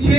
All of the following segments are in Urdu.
6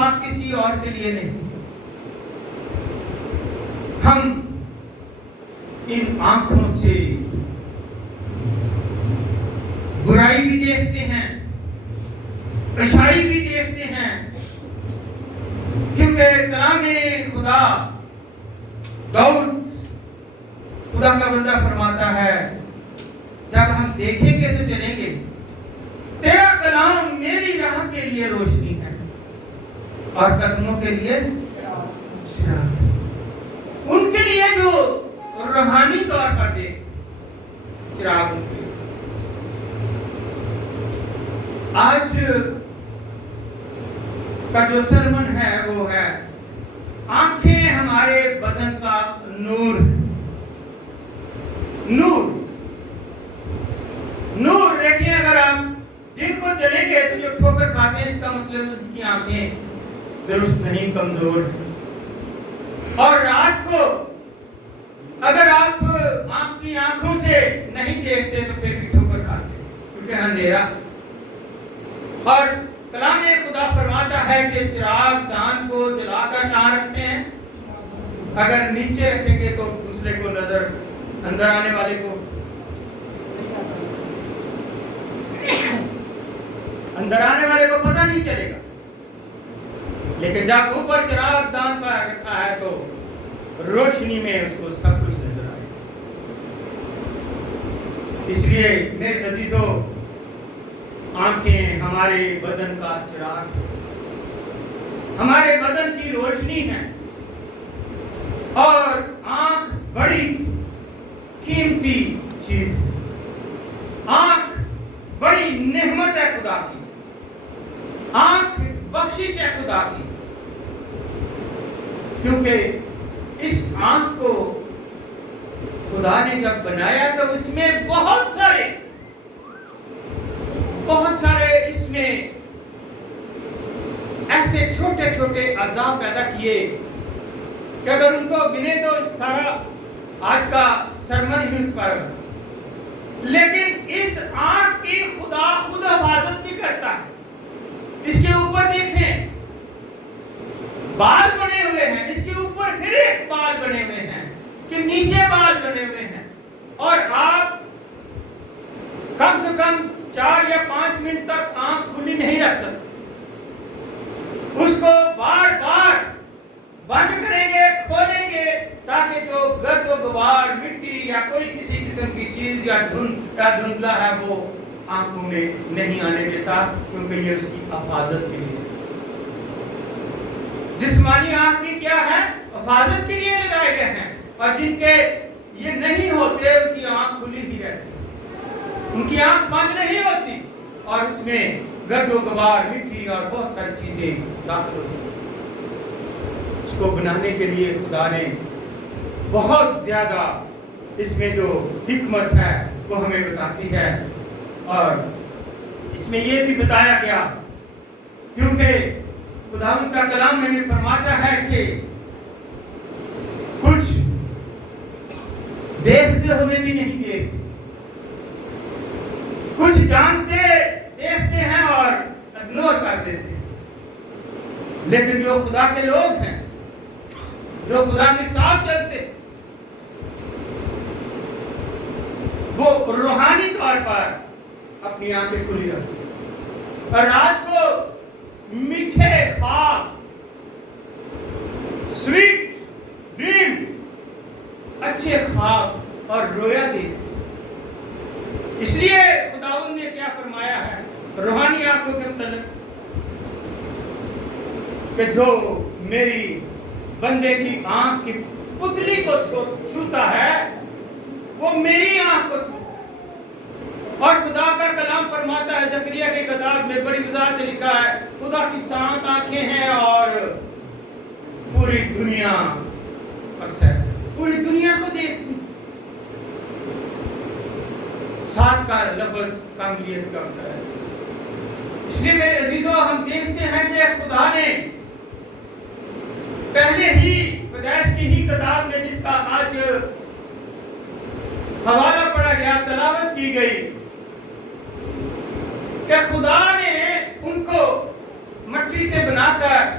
سوا کسی اور کے لیے نہیں. ہم ان آنکھوں سے برائی بھی دیکھتے ہیں, اچھائی بھی دیکھتے ہیں, کیونکہ کلام خدا داؤد خدا کا بندہ فرماتا ہے جب ہم دیکھیں گے تو چلیں گے, تیرا کلام میری راہ کے لیے روشنی ہے اور قدموں کے لیے چراغ. ان کے لیے جو روحانی طور پر دیکھ چراغ ان کے لیے. آج کا جو سرمن ہے وہ ہے آنکھیں ہمارے بدن کا نور. نور نور دیکھیں, اگر آپ دن کو چلیں گے تو جو ٹھوکر کھاتے ہیں اس کا مطلب ان کی آنکھیں درست نہیں, کمزور ہیں. اور رات کو اگر آپ اپنی آنکھوں سے نہیں دیکھتے تو پھر بھی ٹھوکر کھاتے ہیں کیونکہ اندھیرا. اور کلام خدا فرماتا ہے کہ چراغ دان کو جلا کر کہاں رکھتے ہیں؟ اگر نیچے رکھیں گے تو دوسرے کو نظر, اندر آنے والے کو پتہ نہیں چلے گا. لیکن جب اوپر چراغ دان پر رکھا ہے تو روشنی میں اس کو سب کچھ نظر آئے. اس لیے میرے عزیزو, آنکھیں ہمارے بدن کا چراغ ہے, ہمارے بدن کی روشنی ہے. اور آنکھ بڑی قیمتی چیز ہے. آنکھ بڑی نعمت ہے خدا کی. آنکھ بخشش ہے خدا کی, کیونکہ اس آنکھ کو خدا نے جب بنایا تو اس میں بہت سارے اس میں ایسے چھوٹے چھوٹے اعضاء پیدا کیے کہ اگر ان کو گنے تو سارا آج کا سرمن ہی اس پر. لیکن اس آنکھ کی خدا خود حفاظت بھی کرتا ہے. اس کے اوپر دیکھیں بال بنے ہوئے ہیں, اس کے اوپر پھر ایک بال بنے ہوئے ہیں, اس کے نیچے بال بنے ہوئے ہیں. اور آپ کم سے کم 4 یا 5 منٹ تک آنکھ کھلی نہیں رکھ سکتے. اس کو بار بار بند کریں گے, کھولیں گے, تاکہ جو گرد و غبار, مٹی یا کوئی کسی قسم کی چیز یا دھندلا ہے وہ آنکھوں میں نہیں آنے دیتا, کیونکہ یہ اس کی حفاظت کے لیے. جسمانی آنکھ کی کیا ہے؟ حفاظت کے لیے لگائے گئے ہیں. اور جن کے یہ نہیں ہوتے ان کی آنکھ کھلی ہی رہتی, ان کی آنکھ بند نہیں ہوتی, اور اس میں گرد و غبار, مٹی اور بہت ساری چیزیں داخل ہوتی ہیں. اس کو بنانے کے لیے خدا نے بہت زیادہ اس میں جو حکمت ہے وہ ہمیں بتاتی ہے. اور اس میں یہ بھی بتایا گیا, کیونکہ خداوند کا کلام ہمیں فرماتا ہے کہ کچھ دیکھتے ہوئے بھی نہیں دیکھتے, کچھ جانتے دیکھتے ہیں اور اگنور کر دیتے ہیں. لیکن جو خدا کے لوگ ہیں, جو خدا کے ساتھ چلتے, وہ روحانی طور پر اپنی آنکھیں کھلی رکھتے ہیں اور رات کو میٹھے خواب, سویٹ ڈریم, اچھے خواب اور رویا دیکھتے. اس لیے خداوند نے کیا فرمایا ہے روحانی آنکھوں کے متعلق, کہ جو میری بندے کی آنکھ کی پتلی کو چھوتا ہے وہ میری آنکھ کو چھوتا ہے. اور خدا کا کلام فرماتا ہے زکریا کی کتاب میں بڑی وضاحت سے لکھا ہے, خدا کی 7 آنکھیں ہیں اور پوری دنیا پوری دنیا کو دیکھتی. 7 کا لفظ کاملیت کا ہوتا ہے. اس لیے میرے عزیزوں, ہم دیکھتے ہیں کہ خدا نے پہلے ہی پیدائش کی ہی کتاب میں, جس کا آج حوالہ پڑھا گیا, تلاوت کی گئی, کہ خدا نے ان کو مٹی سے بنا کر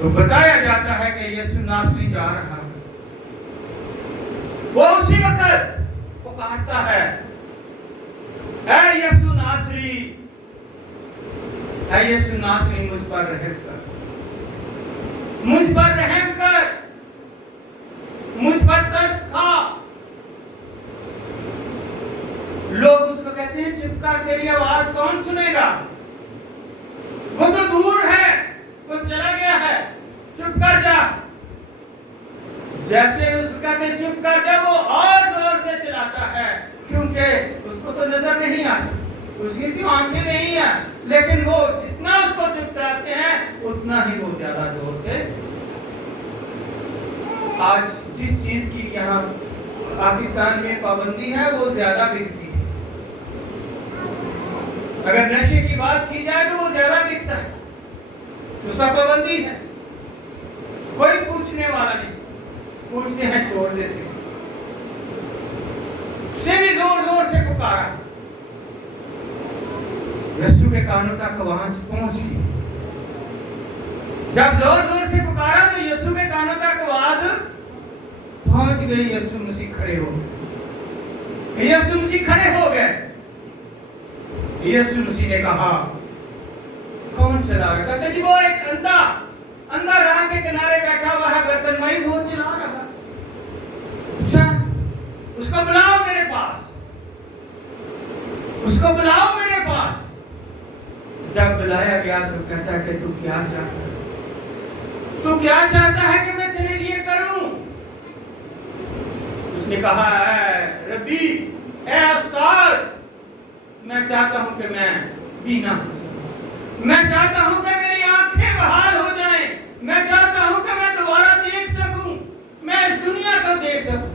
تو بتایا جاتا ہے کہ یسوع ناصری جا رہا ہے. وہ اسی وقت پکارتا ہے، اے یسوع ناصری، اے یسوع ناصری مجھ پر رحم کر، مجھ پر رحم کر، مجھ پر ترس کھا. لوگ اس کو کہتے ہیں چپ کر، تیری آواز کون سنے گا؟ وہ تو دور ہے، وہ چلا گیا ہے، چپ کر جا. جیسے اس کو کہتے ہیں چپ کر جا، وہ اور زور سے چلاتا ہے، کیونکہ اس کو تو نظر نہیں آتی، اس کی تو آنکھیں نہیں ہیں، لیکن وہ جتنا اس کو چپ کراتے ہیں اتنا ہی وہ زیادہ زور سے. آج جس چیز کی یہاں پاکستان میں پابندی ہے وہ زیادہ بکتی ہے. اگر نشے کی بات کی جائے تو وہ زیادہ بکتا ہے، اس کا پابندی ہے، کوئی پوچھنے والا نہیں، پوچھتے ہیں چھوڑ دیتے ہیں. اسے بھی زور زور سے پکارا، یسوع کے کانوں تک آواز پہنچ گئی. جب زور زور سے پکارا تو یسوع کے کانوں تک آواز پہنچ گئی. یسوع مسیح کھڑے ہو گئے، یسوع مسیح کھڑے ہو گئے. یسوع مسیح نے کہا کون چلا رہا؟ کہتے جی وہ ایک اندھا راہ کے کنارے بیٹھا ہوا ہے، برتن مائی وہ چلا رہا ہے. اچھا، اس کو بلاؤ میرے پاس، اس کو بلاؤ میرے پاس. جب بلایا گیا تو کہتا ہے کہ تو کیا چاہتا ہے؟ تو کیا چاہتا ہے کہ میں تیرے لیے کروں؟ اس نے کہا اے ربی، اے استاد، میں چاہتا ہوں کہ میں بینا ہو جاؤں، میں چاہتا ہوں کہ میری آنکھیں بحال ہو جائیں، میں چاہتا ہوں کہ میں دوبارہ دیکھ سکوں، میں اس دنیا کو دیکھ سکوں.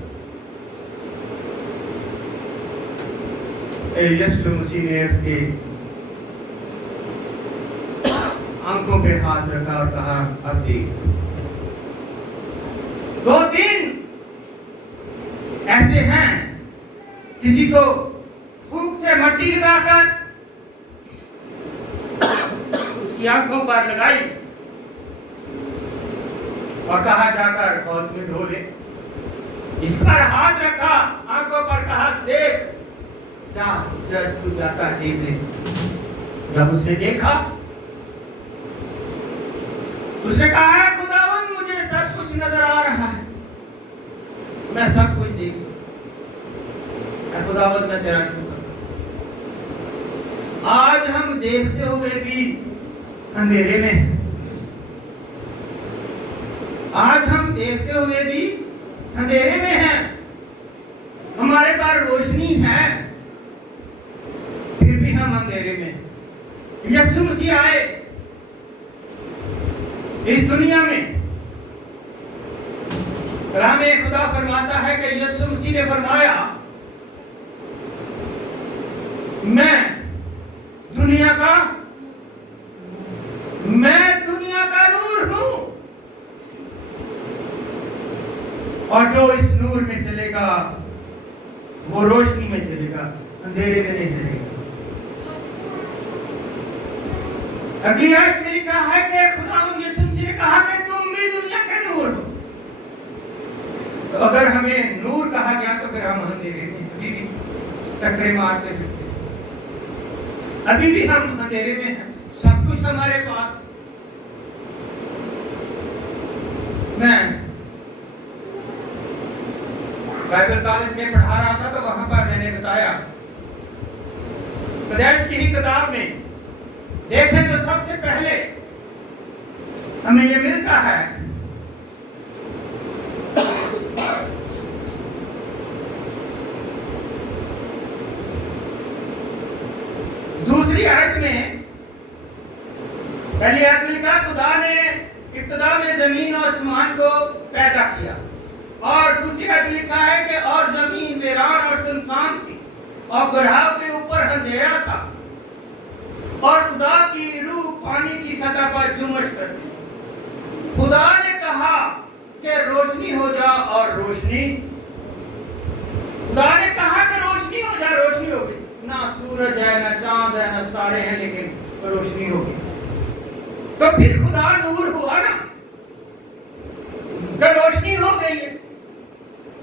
یسوع مسیح نے اس کی آنکھوں پہ ہاتھ رکھا اور کہا اب دیکھ. 2-3 ایسے ہیں، کسی کو پھوک سے مٹی لگا کر اس کی آنکھوں پر لگائی اور کہا جا کر حوض میں دھو لے. اس پر ہاتھ رکھا، آنکھوں پر کہا دیکھ، جا جب تو جاتا ہے دیکھ لے. جب اس نے دیکھا، اس نے کہا ہے خداوند مجھے سب کچھ نظر آ رہا ہے، میں سب کچھ دیکھ سکتا. اے خداوند میں تیرا شکر. آج ہم دیکھتے ہوئے بھی اندھیرے میں ہیں، آج ہم دیکھتے ہوئے بھی اندھیرے میں ہیں. ہمارے پاس روشنی ہے پھر بھی ہم اندھیرے میں ہیں. یسوع مسیح آئے اس دنیا میں. کلام خدا فرماتا ہے کہ یسوع مسیح نے فرمایا میں دنیا کا نور ہوں، اور جو اس نور میں چلے گا وہ روشنی میں چلے گا، اندھیرے میں نہیں رہے گا. اگلی آیت میں لکھا ہے کہ خداوند یسوع مسیح نے کہا کہ تم بھی دنیا کے نور ہو. تو اگر ہمیں نور کہا گیا تو پھر ہم اندھیرے میں ابھی بھی ٹکرے مارتے پھرتے، ابھی بھی ہم اندھیرے میں ہیں. سب کچھ ہمارے پاس. میں بائبل کالج میں پڑھا رہا تھا تو وہاں پر میں نے بتایا پیدائش کی ہی کتاب میں دیکھیں تو سب سے پہلے ہمیں یہ ملتا ہے دوسری آیت میں. پہلی آیت میں لکھا خدا نے ابتدا میں زمین اور آسمان کو پیدا کیا، اور دوسری آیت میں لکھا ہے کہ اور زمین ویران اور سنسان تھی اور گڑھاؤ کے اوپر اندھیرا تھا اور خدا کی روح پانی کی سطح پر جنبش کرتی. خدا نے کہا کہ روشنی ہو جا اور روشنی، خدا نے کہا کہ روشنی ہو جا، روشنی ہو گئی. نہ سورج ہے، نہ چاند ہے، نہ ستارے ہیں، لیکن روشنی ہو گئی. تو پھر خدا نور ہوا نا.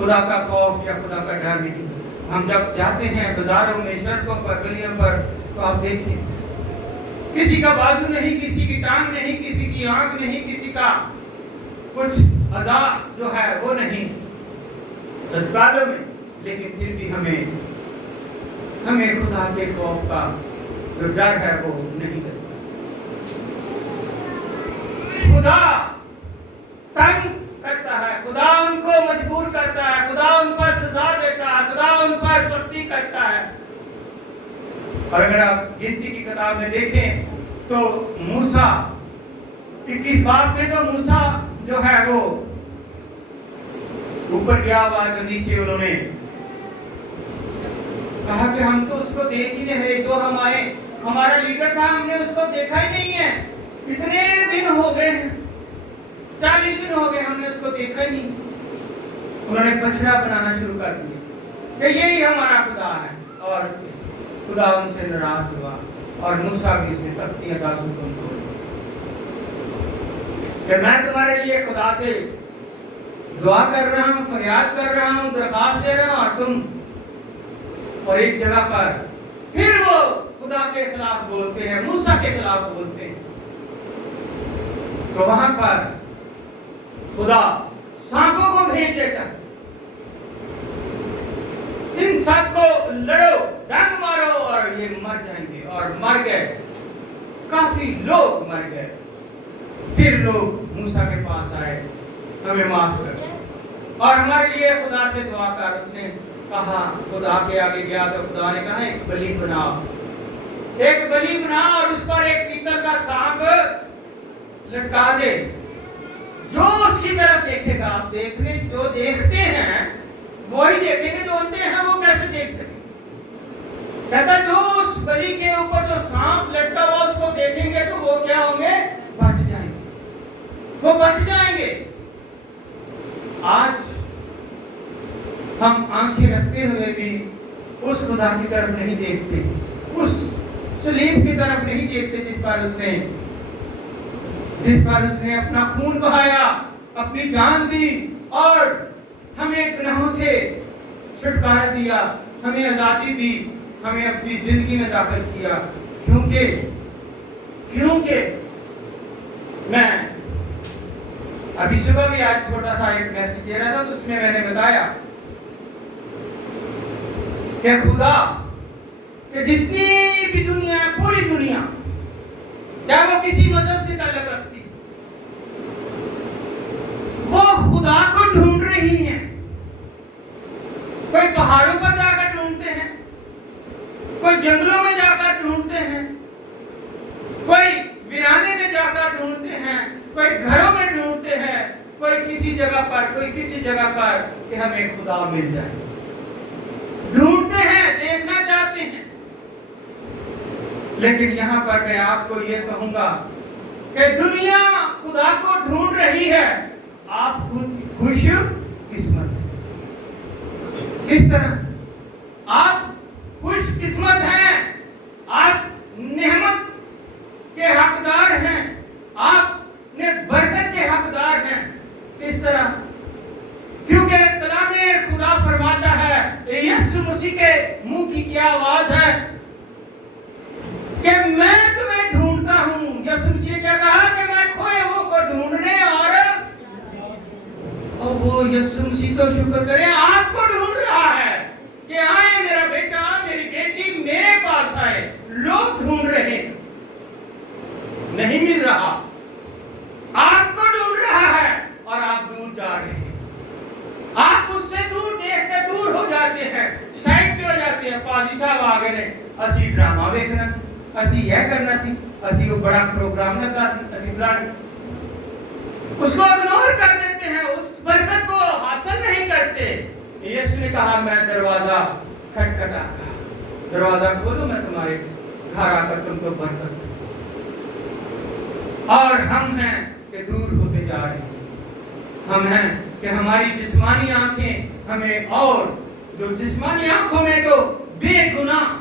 خدا کا خوف یا خدا کا ڈر نہیں. ہم جب جاتے ہیں بازاروں میں, سڑکوں پر, گلیوں پر, تو آپ دیکھیں کسی کا بازو نہیں, کسی کی ٹانگ نہیں, کسی کی آنکھ نہیں, کسی کا کچھ اعضاء جو ہے وہ نہیں اسپتالوں میں, لیکن پھر بھی ہمیں خدا کے خوف کا جو ڈر ہے وہ نہیں لگتا. خدا تنگ کرتا ہے, خدا ان کو مجبور کرتا ہے, خدا ان پر سزا دیتا ہے, خدا ان پر سختی کرتا ہے. اور اگر آپ گنتی کی کتاب میں دیکھیں تو موسیٰ 21 باب میں تو موسیٰ جو ہے وہ اوپر گیا ہوا ہے, تو نیچے انہوں نے کہا کہ ہم تو اس کو دیکھ ہی نہیں رہے, جو ہم آئے ہمارا لیڈر تھا, ہم نے اس کو دیکھا ہی نہیں ہے. اتنے دن ہو گئے, 40 دن ہو گئے, ہم نے اس کو دیکھا ہی نہیں. انہوں نے بچڑا بنانا شروع کر دیا کہ یہی ہمارا خدا ہے, اور خدا ان سے ناراض ہوا, اور موسیٰ بھی اس نے تختیاں داسوں کو توڑ کہ میں تمہارے لیے خدا سے دعا کر رہا ہوں, فریاد کر رہا ہوں, درخواست دے رہا ہوں, اور تم, اور ایک جگہ پر پھر وہ خدا کے خلاف بولتے ہیں, موسیٰ کے خلاف بولتے ہیں. تو وہاں پر خدا سانپوں کو بھیج دیتا ہے, ان سب کو لڑو, ڈنگ مارو, اور یہ مر جائیں گے. اور مر گئے, کافی لوگ مر گئے. پھر لوگ موسیٰ کے پاس آئے, ہمیں معاف کر, اور ہمارے لیے خدا سے دعا کر. اس نے کہا, خدا کے آگے گیا تو خدا نے کہا ایک بلی بناؤ, ایک بلی بنا, اور اس پر ایک پیتل کا سانپ لٹکا دے. جو اس کی طرف دیکھے گا, آپ دیکھنے جو دیکھتے ہیں وہی دیکھیں گے, جو اندھے ہیں وہ کیسے دیکھ سکیں. کہتا جو اس بلی کے اوپر جو سانپ لٹکا ہوا اس کو دیکھیں گے تو وہ کیا ہوں گے, بچ جائیں گے, وہ بچ جائیں گے. آج ہم آنکھیں رکھتے ہوئے بھی اس خدا کی طرف نہیں دیکھتے, اس صلیب کی طرف نہیں دیکھتے جس پر اس نے اپنا خون بہایا, اپنی جان دی, اور ہمیں گناہوں سے چھٹکارا دیا, ہمیں آزادی دی, ہمیں اپنی زندگی میں داخل کیا. کیونکہ میں ابھی صبح بھی آج چھوٹا سا ایک میسج دے رہا تھا, تو اس میں میں نے بتایا کہ خدا کہ جتنی بھی دنیا ہے, پوری دنیا, چاہے وہ کسی مذہب سے تعلق رکھتی, وہ خدا کو ڈھونڈ رہی ہیں. کوئی پہاڑوں پر جا کر ڈھونڈتے ہیں, کوئی جنگلوں میں جا کر ڈھونڈتے ہیں, کوئی ویرانے میں جا کر ڈھونڈتے ہیں, کوئی گھروں میں ڈھونڈتے ہیں, کوئی کسی جگہ پر کہ ہمیں خدا مل جائے. ڈھونڈتے ہیں, دیکھنا چاہتے ہیں. لیکن یہاں پر میں آپ کو یہ کہوں گا کہ دنیا خدا کو ڈھونڈ رہی ہے, آپ خود خوش قسمت ہیں. کس طرح آپ خوش قسمت ہیں, آپ نعمت کے حقدار ہیں, آپ نے برکت کے حقدار ہیں. کس طرح؟ کیونکہ کلام خدا فرماتا ہے, یسوع مسیح کے منہ کی کیا آواز ہے کہ میں تمہیں ڈھونڈتا ہوں. یسوع مسیح نے کیا کہا کہ میں کھوئے ہوئے کو ڈھونڈنے, اور وہ یسوع مسیح تو شکر کرے آپ کو ڈھونڈ رہا ہے کہ آئے میرا بیٹا, میری بیٹی میرے پاس آئے. لوگ ڈھونڈ رہے ہیں, نہیں مل رہا, آپ کو ڈھونڈ رہا ہے, اور آپ دور جا رہے ہیں. آپ اس سے دور دیکھ کے دور ہو جاتے ہیں, سائڈ پہ ہو جاتے ہیں. پادری صاحب آ گئے نے, اسی ڈرامہ دیکھنا سی, اسی یہ کرنا سی, اسی وہ بڑا پروگرام لگا سی, اسی فلان, اس کو اگنور کر دیتے ہیں, اس برکت کو حاصل نہیں کرتے. یسوع نے کہا میں دروازہ کھٹکھٹا رہا, دروازہ کھولو, میں تمہارے گھر آ کر تم کو برکت. اور ہم ہیں کہ دور ہوتے جا رہے ہیں. ہم ہیں کہ ہماری جسمانی آنکھیں ہمیں, اور جو جسمانی آنکھوں میں تو بے گناہ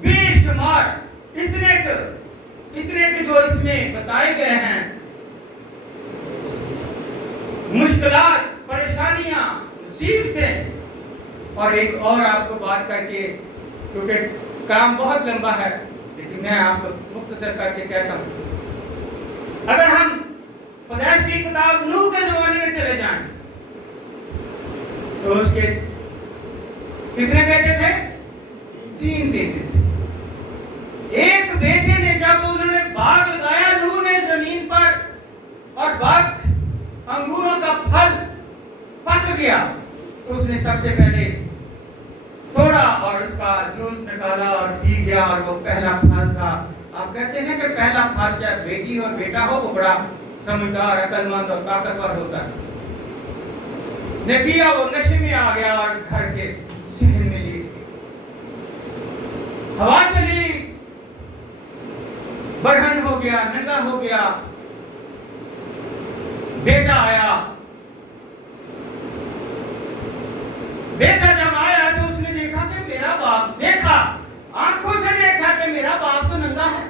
بے شمار اتنے کہ جو اس میں بتائے گئے ہیں, مشکلات, پریشانیاں, مصیبتیں, اور ایک اور آپ کو بات کر کے، کیونکہ کام بہت لمبا ہے لیکن میں آپ کو مختصر کر کے کہتا ہوں، اگر ہم پیدائش کی کتاب نوح کے زمانے میں چلے جائیں تو اس کے کتنے بیٹے تھے؟ 3 بیٹے تھے۔ ایک بیٹے نے جب انہوں نے باغ لگایا نوح نے زمین پر، اور باغ انگوروں کا پھل پک گیا، تو اس نے سب سے پہلے توڑا اور اس کا جوس نکالا اور پی گیا، اور وہ پہلا پھل تھا۔ آپ کہتے ہیں کہ پہلا پھل چاہے بیٹی اور بیٹا ہو وہ بڑا سمجھدار، عقل مند اور طاقتور ہوتا ہے۔ نے پیا، وہ نشے میں آ گیا اور گھر کے صحن میں لیٹ گیا۔ ہوا چلی، برہن ہو گیا، ننگا ہو گیا۔ بیٹا آیا، بیٹا جب آیا تو اس نے دیکھا کہ میرا باپ، دیکھا آنکھوں سے دیکھا کہ میرا باپ تو ننگا ہے۔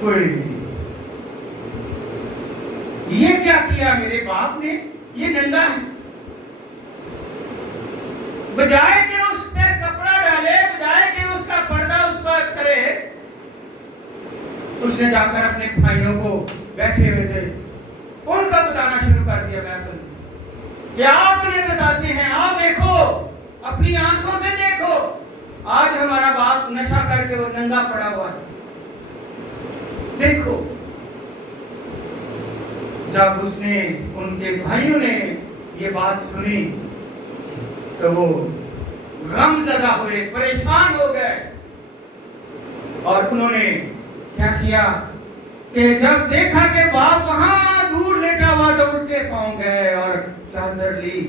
کوئی یہ کیا کیا میرے باپ نے؟ یہ ننگا ہے۔ بجائے کہ اس پہ کپڑا ڈالے، بجائے کہ اس کا پردہ اس پر کرے، اس نے جا کر اپنے بھائیوں کو بیٹھے ہوئے تھے ان کا بتانا شروع کر دیا محفل میں کہ آپ انہیں بتاتے ہیں، آپ دیکھو، اپنی آنکھوں سے دیکھو، آج ہمارا باپ نشہ کر کے وہ ننگا پڑا ہوا ہے، دیکھو۔ جب اس نے، ان کے بھائیوں نے یہ بات سنی تو وہ غم زدہ ہوئے، پریشان ہو گئے، اور انہوں نے کیا کیا کہ جب دیکھا کہ باپ وہاں دور لیٹا ہوا تو اٹھ کے پاؤں گئے اور چادر لی،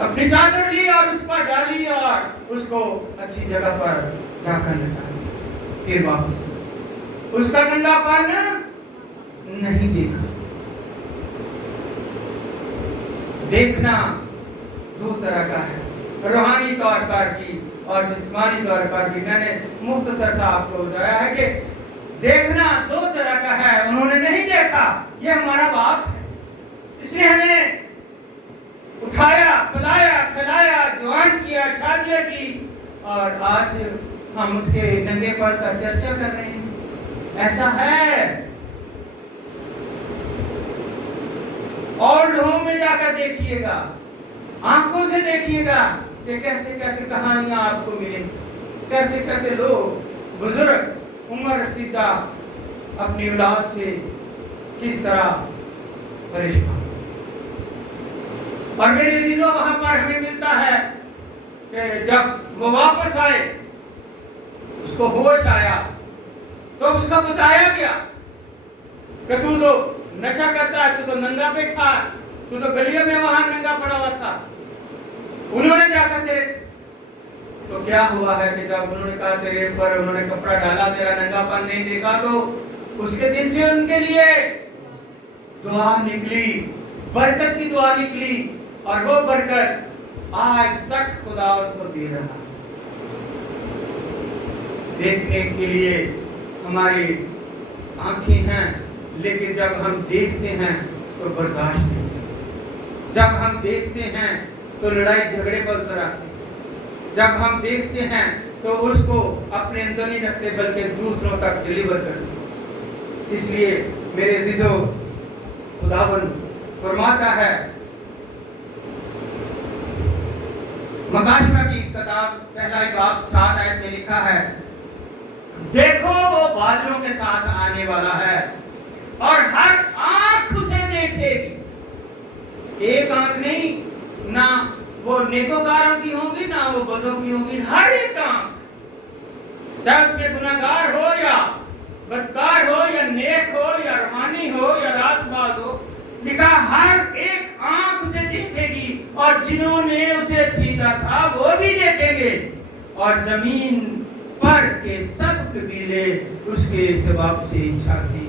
اپنی چادر لی اور اس پر ڈالی اور اس کو اچھی جگہ پر جا کر لٹایا، پھر واپس اس کا ننگا پن نہیں دیکھا۔ دیکھنا 2 طرح کا ہے، روحانی طور پر بھی اور جسمانی طور پر بھی۔ میں نے مختصر سا آپ کو بتایا ہے کہ دیکھنا 2 طرح کا ہے۔ انہوں نے نہیں دیکھا یہ ہمارا باپ ہے، اس نے ہمیں اٹھایا، پلایا، کھلایا، جوان کیا، شادیاں کی، اور آج ہم اس کے ننگے پن کا چرچا کر رہے ہیں۔ ایسا ہے۔ اور ہوم میں جا کر دیکھیے گا، آنکھوں سے دیکھیے گا کہ کیسے کیسے کہانیاں آپ کو ملیں، کیسے کیسے لوگ، بزرگ، عمر رسیدہ اپنی اولاد سے کس طرح پریشان۔ اور میرے عزیزوں، وہاں پر ہمیں ملتا ہے کہ جب وہ واپس آئے، اس کو ہوش آیا تو اس کا بتایا گیا کہ تو نشہ کرتا ہے، تو ننگا پہ کھا، تو گلیوں میں وہاں ننگا پڑا ہوا تھا۔ انہوں نے جا کر تیرے، تو کیا ہوا ہے کہ جب انہوں نے کہا تیرے پر انہوں نے کپڑا ڈالا، تیرا ننگا پن نہیں دیکھا، تو اس کے دل سے ان کے لیے دعا نکلی، برکت کی دعا نکلی، اور وہ برکت آج تک خدا ان کو دے رہا۔ دیکھنے کے لیے ہماری آنکھیں ہیں، لیکن جب ہم دیکھتے ہیں تو برداشت نہیں ہے، جب ہم دیکھتے ہیں تو لڑائی جھگڑے پر اتر آتے ہیں، جب ہم دیکھتے ہیں تو اس کو اپنے اندر نہیں رکھتے بلکہ دوسروں تک ڈیلیور کرتے ہیں۔ اس لیے میرے عزیزو، خداوند فرماتا ہے، مکاشفہ کی کتاب پہلا باب 7 آیت میں لکھا ہے، دیکھو وہ بادلوں کے ساتھ آنے والا ہے اور ہر آنکھ اسے دیکھے گی۔ ایک آنکھ نہیں، نہ وہ نیکوکاروں کی ہوں گی نہ وہ بدوں کی ہوں گی، ہر ایک آنکھ، چاہے اس میں گناہگار ہو یا بدکار ہو یا نیک ہو یا روحانی ہو یا راست باز ہو، لکھا ہر ایک آنکھ اسے دیکھے گی، اور جنہوں نے اسے چھینا تھا وہ بھی دیکھیں گے، اور زمین پر کے سب قبیلے اس کے سبب سے چھاتی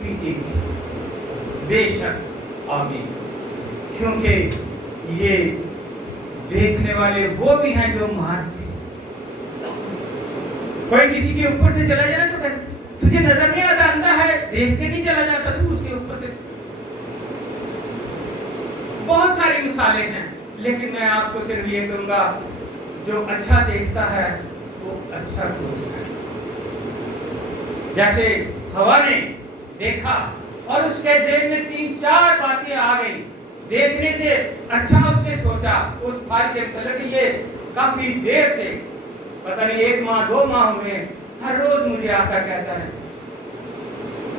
پیٹیں گے۔ بے شک آمین، کیونکہ یہ دیکھنے والے وہ بھی ہیں جو مارتے۔ کوئی کسی کے اوپر سے چلا جائے تو تجھے نظر نہیں آتا، اندھا ہے، دیکھ کے نہیں چلا جاتا تو اس کے اوپر سے۔ بہت ساری مثالیں ہیں لیکن میں آپ کو صرف یہ کہوں گا جو اچھا دیکھتا ہے وہ اچھا سوچتا ہے. جیسے ہوا نے دیکھا اور اس کے ذہن میں 3-4 باتیں آ گئی, دیکھنے سے اچھا اس نے سوچا اس پھل کے متعلق. یہ کافی دیر سے, پتہ نہیں 1 ماہ 2 ماہ ہوئے, ہر روز مجھے آ کر کہتا ہے,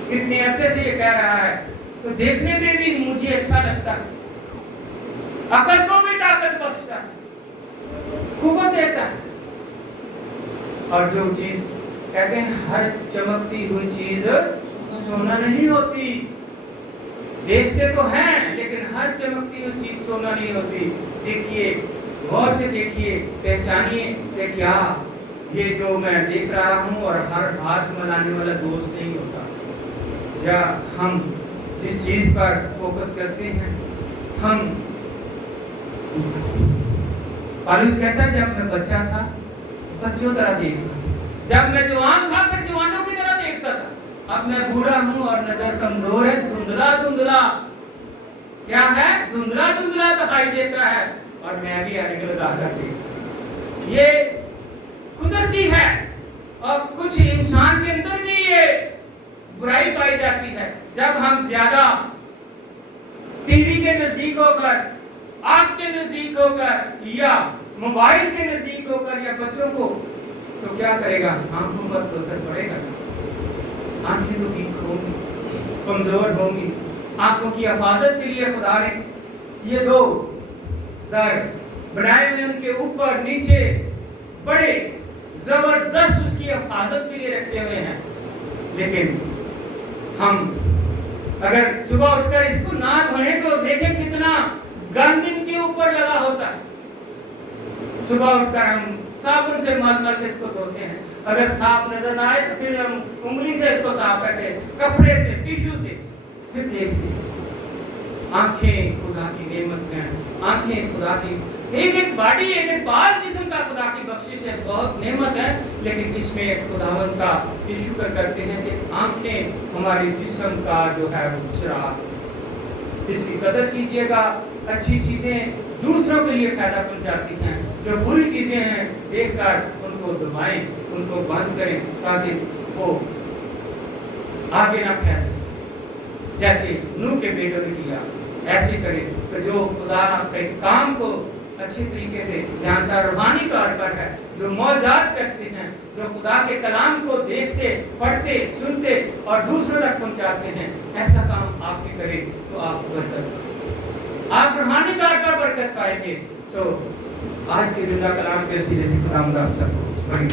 کتنے عرصے سے یہ کہہ رہا ہے. تو دیکھنے میں بھی مجھے اچھا لگتا ہے, عقل کو بھی طاقت بخشتا ہے, قوت دیتا ہے. اور جو چیز کہتے ہیں ہر چمکتی ہوئی چیز سونا نہیں ہوتی, دیکھتے تو ہیں لیکن ہر چمکتی ہوئی چیز سونا نہیں ہوتی. دیکھیے, غور سے دیکھیے, پہچانیے کہ کیا یہ جو میں دیکھ رہا ہوں اور ہر ہاتھ ملانے والا دوست نہیں ہوتا. یا ہم جس چیز پر فوکس کرتے ہیں, ہم پالوس کہتا ہے جب میں بچہ تھا بچوں طرح دیکھتا تھا, جب میں جوان تھا پھر جوانوں کی طرح دیکھتا تھا, اب میں بوڑھا ہوں اور نظر کمزور ہے, دھندلا دھندلا, کیا ہے, دھندلا دھندلا دکھائی دیتا ہے, اور میں بھی آنے کے لگا کر دیکھتا. یہ قدرتی ہے, اور کچھ انسان کے اندر بھی یہ برائی پائی جاتی ہے. جب ہم زیادہ ٹی وی کے نزدیک ہو کر, آنکھ کے نزدیک ہو کر, یا موبائل کے نزدیک ہو کر, یا بچوں کو, تو کیا کرے گا, آنکھوں پر تو اثر پڑے گا, آنکھیں تو ویک ہوں گی, کمزور ہوں گی. آنکھوں کی حفاظت کے لیے خدا نے یہ 2 در بنائے ہوئے, ان کے اوپر نیچے بڑے زبردست اس کی حفاظت کے لیے رکھے ہوئے ہیں. لیکن ہم اگر صبح اٹھ کر اس کو نہ دھوئیں تو دیکھیں کتنا گند ان کے اوپر لگا ہوتا ہے. صبح اٹھ کر ہم صابن سے مل مل کے اس کو دھوتے ہیں, اگر صاف نظر نہ آئے تو پھر ہم انگلی سے اس کو صاف کرتے ہیں, کپڑے سے, ٹیشو سے, پھر دیکھتے ہیں. آنکھیں خدا کی نعمت ہیں, آنکھیں خدا کی, ایک ایک باڈی, ایک ایک بال جسم کا خدا کی بخشش ہے, بہت نعمت ہے. لیکن اس میں خداوند کا یہ شکر کرتے ہیں کہ آنکھیں ہمارے جسم کا جو ہے وہ چراغ, اس کی قدر کیجئے گا. اچھی چیزیں دوسروں کے لیے فائدہ پہنچاتی ہیں, جو بری چیزیں ہیں دیکھ کر ان کو دبائیں, ان کو بند کریں تاکہ وہ آگے نہ پھیل سکے. جیسے نوح کے بیٹوں نے کیا, ایسے کریں کہ جو خدا کے کام کو اچھی طریقے سے جانتا, روحانی طور پر ہے, جو معجزات کرتے ہیں, جو خدا کے کلام کو دیکھتے, پڑھتے, سنتے اور دوسروں تک پہنچاتے ہیں, ایسا کام آپ بھی کریں تو آپ برکت, آپ روحانی طور پر برکت پائیں گے. سو آج کے زندہ کلام کے وسیلے سے خدا ہم سب کو بڑی